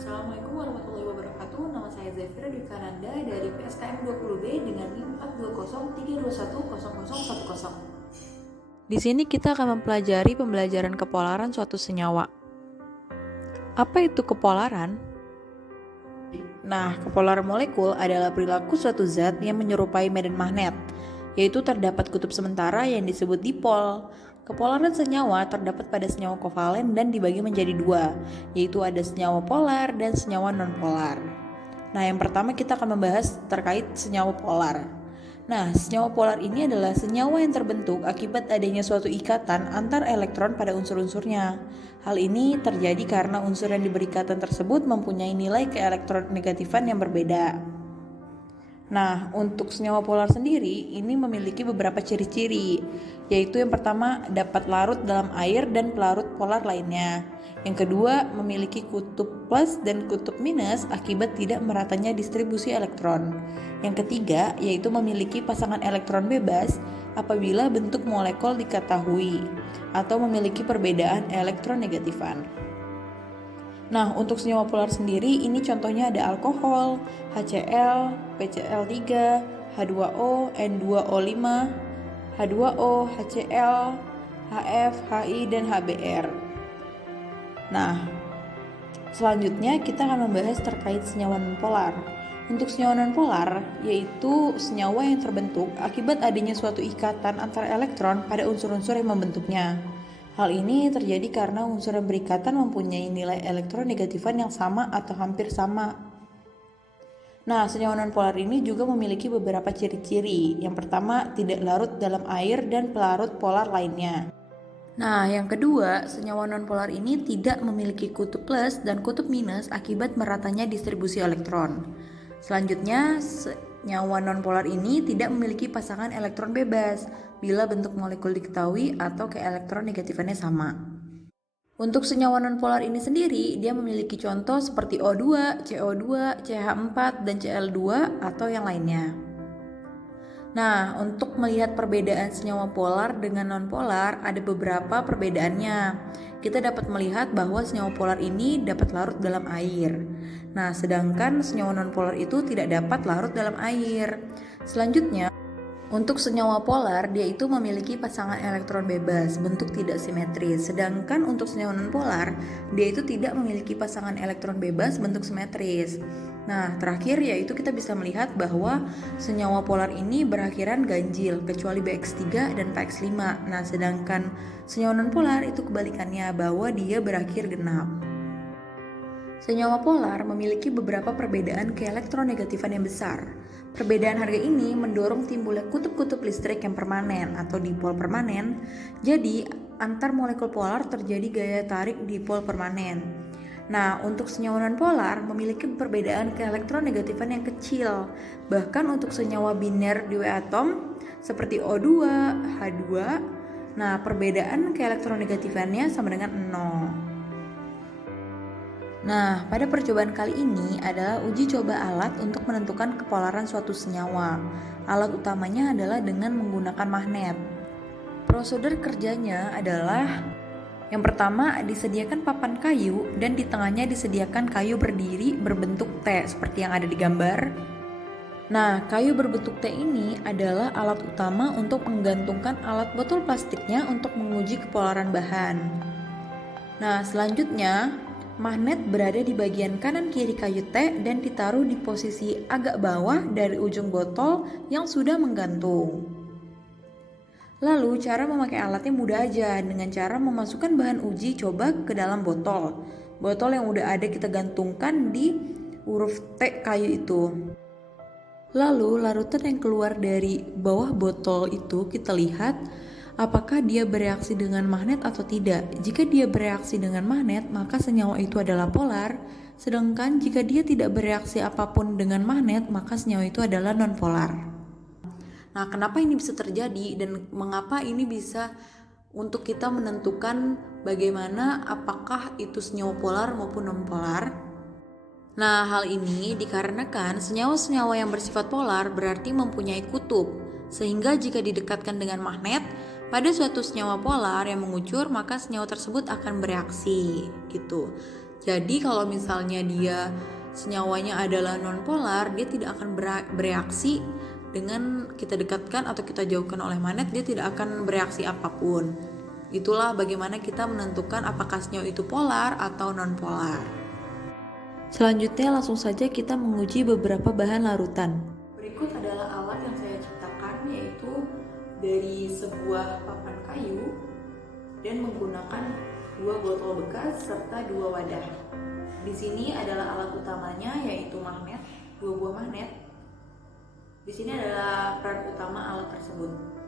Assalamualaikum warahmatullahi wabarakatuh. Nama saya Zafira Dwikananda dari PSKM 20B dengan NIM 42032110010. Di sini kita akan mempelajari pembelajaran kepolaran suatu senyawa. Apa itu kepolaran? Nah, kepolaran molekul adalah perilaku suatu zat yang menyerupai medan magnet, yaitu terdapat kutub sementara yang disebut dipol. Kepolaran senyawa terdapat pada senyawa kovalen dan dibagi menjadi dua, yaitu ada senyawa polar dan senyawa nonpolar. Nah, yang pertama kita akan membahas terkait senyawa polar. Nah, senyawa polar ini adalah senyawa yang terbentuk akibat adanya suatu ikatan antar elektron pada unsur-unsurnya. Hal ini terjadi karena unsur yang diberi ikatan tersebut mempunyai nilai keelektronegatifan yang berbeda. Nah, untuk senyawa polar sendiri ini memiliki beberapa ciri-ciri, yaitu yang pertama dapat larut dalam air dan pelarut polar lainnya. Yang kedua, memiliki kutub plus dan kutub minus akibat tidak meratanya distribusi elektron. Yang ketiga, yaitu memiliki pasangan elektron bebas apabila bentuk molekul diketahui atau memiliki perbedaan elektronegatifan. Nah, untuk senyawa polar sendiri ini contohnya ada alkohol, HCl, PCl3, H2O, N2O5, H2O, HCl, HF, HI, dan HBr. Nah, selanjutnya kita akan membahas terkait senyawa nonpolar. Untuk senyawa nonpolar, yaitu senyawa yang terbentuk akibat adanya suatu ikatan antar elektron pada unsur-unsur yang membentuknya. Hal ini terjadi karena unsur yang berikatan mempunyai nilai elektronegatifan yang sama atau hampir sama. Nah, senyawa nonpolar ini juga memiliki beberapa ciri-ciri. Yang pertama, tidak larut dalam air dan pelarut polar lainnya. Nah, yang kedua, senyawa nonpolar ini tidak memiliki kutub plus dan kutub minus akibat meratanya distribusi elektron. Selanjutnya, senyawa nonpolar ini tidak memiliki pasangan elektron bebas bila bentuk molekul diketahui atau keelektronegatifannya sama. Untuk senyawa nonpolar ini sendiri, dia memiliki contoh seperti O2, CO2, CH4, dan Cl2 atau yang lainnya. Nah, untuk melihat perbedaan senyawa polar dengan nonpolar, ada beberapa perbedaannya. Kita dapat melihat bahwa senyawa polar ini dapat larut dalam air. Nah, sedangkan senyawa nonpolar itu tidak dapat larut dalam air. Selanjutnya, untuk senyawa polar, dia itu memiliki pasangan elektron bebas, bentuk tidak simetris. Sedangkan untuk senyawa nonpolar, dia itu tidak memiliki pasangan elektron bebas, bentuk simetris. Nah, terakhir yaitu kita bisa melihat bahwa senyawa polar ini berakhiran ganjil, kecuali BX3 dan PX5. Nah, sedangkan senyawa nonpolar itu kebalikannya, bahwa dia berakhir genap. Senyawa polar memiliki beberapa perbedaan keelektronegatifan yang besar. Perbedaan harga ini mendorong timbulnya kutub-kutub listrik yang permanen atau dipol permanen. Jadi, antar molekul polar terjadi gaya tarik dipol permanen. Nah, untuk senyawa nonpolar memiliki perbedaan keelektronegatifan yang kecil. Bahkan untuk senyawa biner di W atom seperti O2, H2, nah perbedaan keelektronegatifannya sama dengan 0. Nah, pada percobaan kali ini adalah uji coba alat untuk menentukan kepolaran suatu senyawa. Alat utamanya adalah dengan menggunakan magnet. Prosedur kerjanya adalah yang pertama, disediakan papan kayu dan di tengahnya disediakan kayu berdiri berbentuk T seperti yang ada di gambar. Nah, kayu berbentuk T ini adalah alat utama untuk menggantungkan alat botol plastiknya untuk menguji kepolaran bahan. Nah, selanjutnya, magnet berada di bagian kanan kiri kayu T dan ditaruh di posisi agak bawah dari ujung botol yang sudah menggantung. Lalu cara memakai alatnya mudah aja dengan cara memasukkan bahan uji coba ke dalam botol. Botol yang udah ada kita gantungkan di huruf T kayu itu. Lalu larutan yang keluar dari bawah botol itu kita lihat apakah dia bereaksi dengan magnet atau tidak. Jika dia bereaksi dengan magnet, maka senyawa itu adalah polar. Sedangkan jika dia tidak bereaksi apapun dengan magnet, maka senyawa itu adalah nonpolar. Nah, kenapa ini bisa terjadi dan mengapa ini bisa untuk kita menentukan bagaimana apakah itu senyawa polar maupun nonpolar? Nah, hal ini dikarenakan senyawa-senyawa yang bersifat polar berarti mempunyai kutub, sehingga jika didekatkan dengan magnet pada suatu senyawa polar yang mengucur, maka senyawa tersebut akan bereaksi gitu. Jadi kalau misalnya dia senyawanya adalah nonpolar, dia tidak akan bereaksi dengan kita dekatkan atau kita jauhkan oleh magnet, dia tidak akan bereaksi apapun. Itulah bagaimana kita menentukan apakah senyawa itu polar atau nonpolar. Selanjutnya langsung saja kita menguji beberapa bahan larutan. Berikut adalah alat yang saya ciptakan, yaitu dari sebuah papan kayu dan menggunakan 2 botol bekas serta 2 wadah. Di sini adalah alat utamanya, yaitu magnet, 2 buah magnet. Di sini adalah peran utama alat tersebut.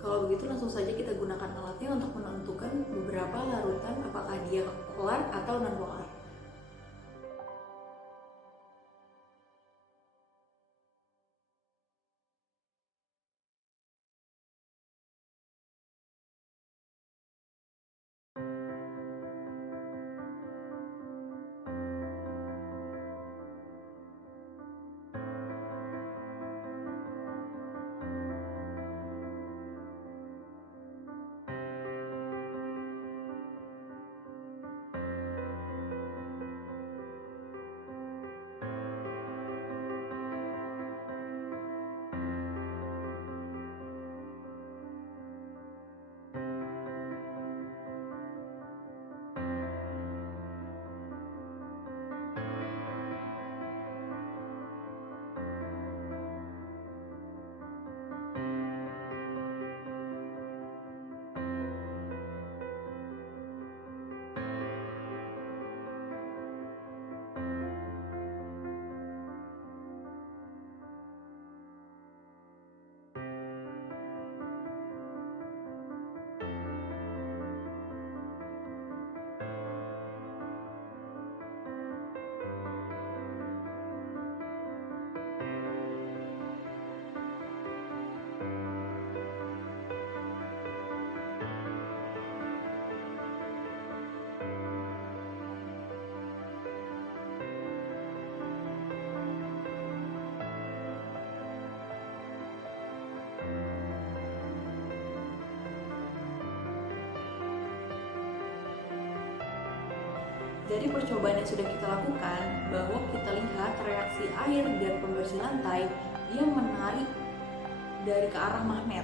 Kalau begitu langsung saja kita gunakan alatnya untuk menentukan beberapa larutan apakah dia polar atau non-polar. Dari percobaan yang sudah kita lakukan, bahwa kita lihat reaksi air dan pembersih lantai, dia menarik dari ke arah magnet.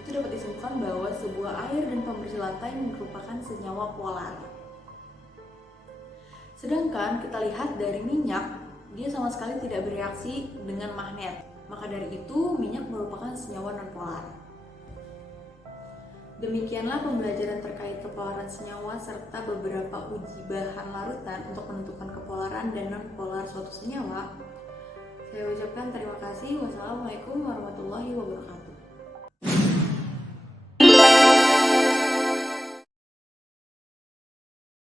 Itu dapat disimpulkan bahwa sebuah air dan pembersih lantai merupakan senyawa polar. Sedangkan kita lihat dari minyak, dia sama sekali tidak bereaksi dengan magnet. Maka dari itu, minyak merupakan senyawa non-polar. Demikianlah pembelajaran terkait kepolaran senyawa serta beberapa uji bahan larutan untuk menentukan kepolaran dan non-polar suatu senyawa. Saya ucapkan terima kasih. Wassalamualaikum warahmatullahi wabarakatuh.